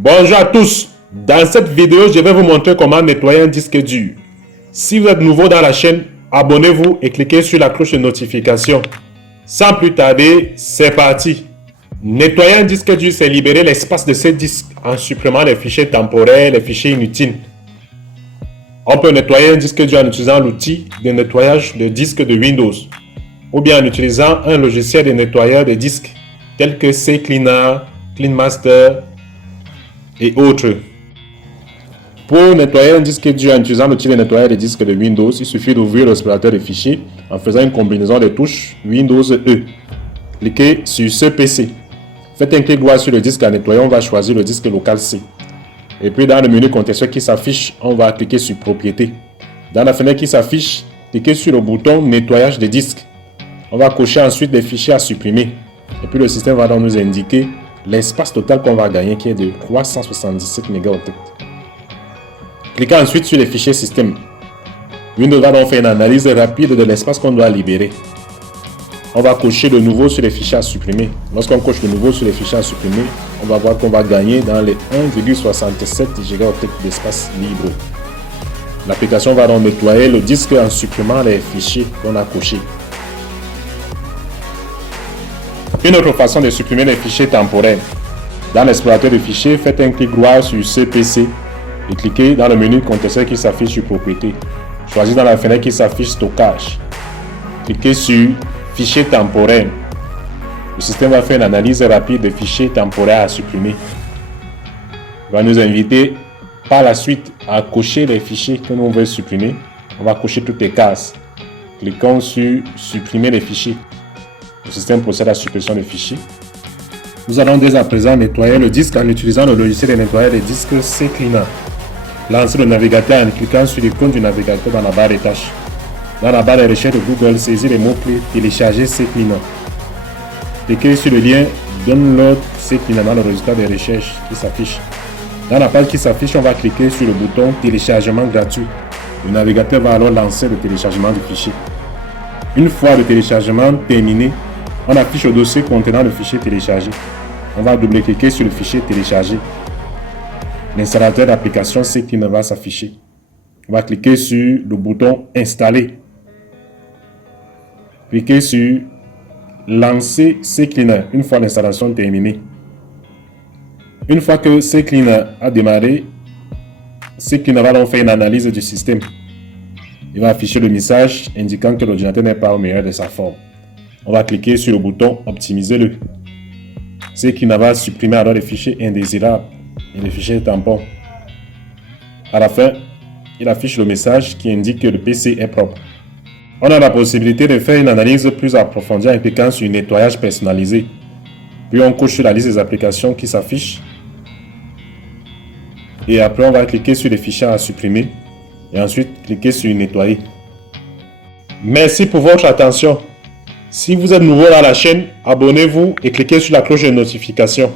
Bonjour à tous. Dans cette vidéo, je vais vous montrer comment nettoyer un disque dur. Si vous êtes nouveau dans la chaîne, abonnez-vous et cliquez sur la cloche de notification. Sans plus tarder, c'est parti. Nettoyer un disque dur, c'est libérer l'espace de ce disque en supprimant les fichiers temporaires, les fichiers inutiles. On peut nettoyer un disque dur en utilisant l'outil de nettoyage de disque de Windows ou bien en utilisant un logiciel de nettoyeur de disques tel que CCleaner, CleanMaster et autres. Pour nettoyer un disque dur en utilisant l'outil de nettoyage des disques de Windows, il suffit d'ouvrir l'explorateur de fichiers en faisant une combinaison des touches Windows E. Cliquez sur ce PC. Faites un clic droit sur le disque à nettoyer, on va choisir le disque local C. Et puis dans le menu contextuel qui s'affiche, on va cliquer sur Propriétés. Dans la fenêtre qui s'affiche, cliquez sur le bouton Nettoyage des disques. On va cocher ensuite les fichiers à supprimer. Et puis le système va donc nous indiquer l'espace total qu'on va gagner qui est de 377 mégaoctets. Cliquez ensuite sur les fichiers système. Windows va donc faire une analyse rapide de l'espace qu'on doit libérer. On va cocher de nouveau sur les fichiers à supprimer. Lorsqu'on coche de nouveau sur les fichiers à supprimer, on va voir qu'on va gagner dans les 1,67 gigaoctets d'espace libre. L'application va donc nettoyer le disque en supprimant les fichiers qu'on a cochés. Une autre façon de supprimer les fichiers temporaires. Dans l'explorateur de fichiers, faites un clic droit sur ce PC et cliquez dans le menu contextuel qui s'affiche sur Propriétés. Choisissez dans la fenêtre qui s'affiche Stockage. Cliquez sur Fichiers temporaires. Le système va faire une analyse rapide des fichiers temporaires à supprimer. Il va nous inviter par la suite à cocher les fichiers que nous voulons supprimer. On va cocher toutes les cases. Cliquons sur Supprimer les fichiers. Le système procède à la suppression des fichiers. Nous allons dès à présent nettoyer le disque en utilisant le logiciel de nettoyage des disques CCleaner. Lancez le navigateur en cliquant sur l'icône du navigateur dans la barre des tâches. Dans la barre de recherche de Google, saisissez les mots-clés Télécharger CCleaner. Cliquez sur le lien Download CCleaner dans le résultat de recherche qui s'affiche. Dans la page qui s'affiche, on va cliquer sur le bouton Téléchargement gratuit. Le navigateur va alors lancer le téléchargement du fichier. Une fois le téléchargement terminé, on affiche le dossier contenant le fichier téléchargé. On va double-cliquer sur le fichier téléchargé. L'installateur d'application CCleaner va s'afficher. On va cliquer sur le bouton Installer. Cliquez sur Lancer CCleaner une fois l'installation terminée. Une fois que CCleaner a démarré, CCleaner va donc faire une analyse du système. Il va afficher le message indiquant que l'ordinateur n'est pas au meilleur de sa forme. On va cliquer sur le bouton Optimiser-le. CCleaner va supprimer alors les fichiers indésirables et les fichiers tampons. À la fin, il affiche le message qui indique que le PC est propre. On a la possibilité de faire une analyse plus approfondie en cliquant sur Nettoyage personnalisé. Puis on coche sur la liste des applications qui s'affiche. Et après, on va cliquer sur les fichiers à supprimer. Et ensuite, cliquez sur Nettoyer. Merci pour votre attention. Si vous êtes nouveau dans la chaîne, abonnez-vous et cliquez sur la cloche de notification.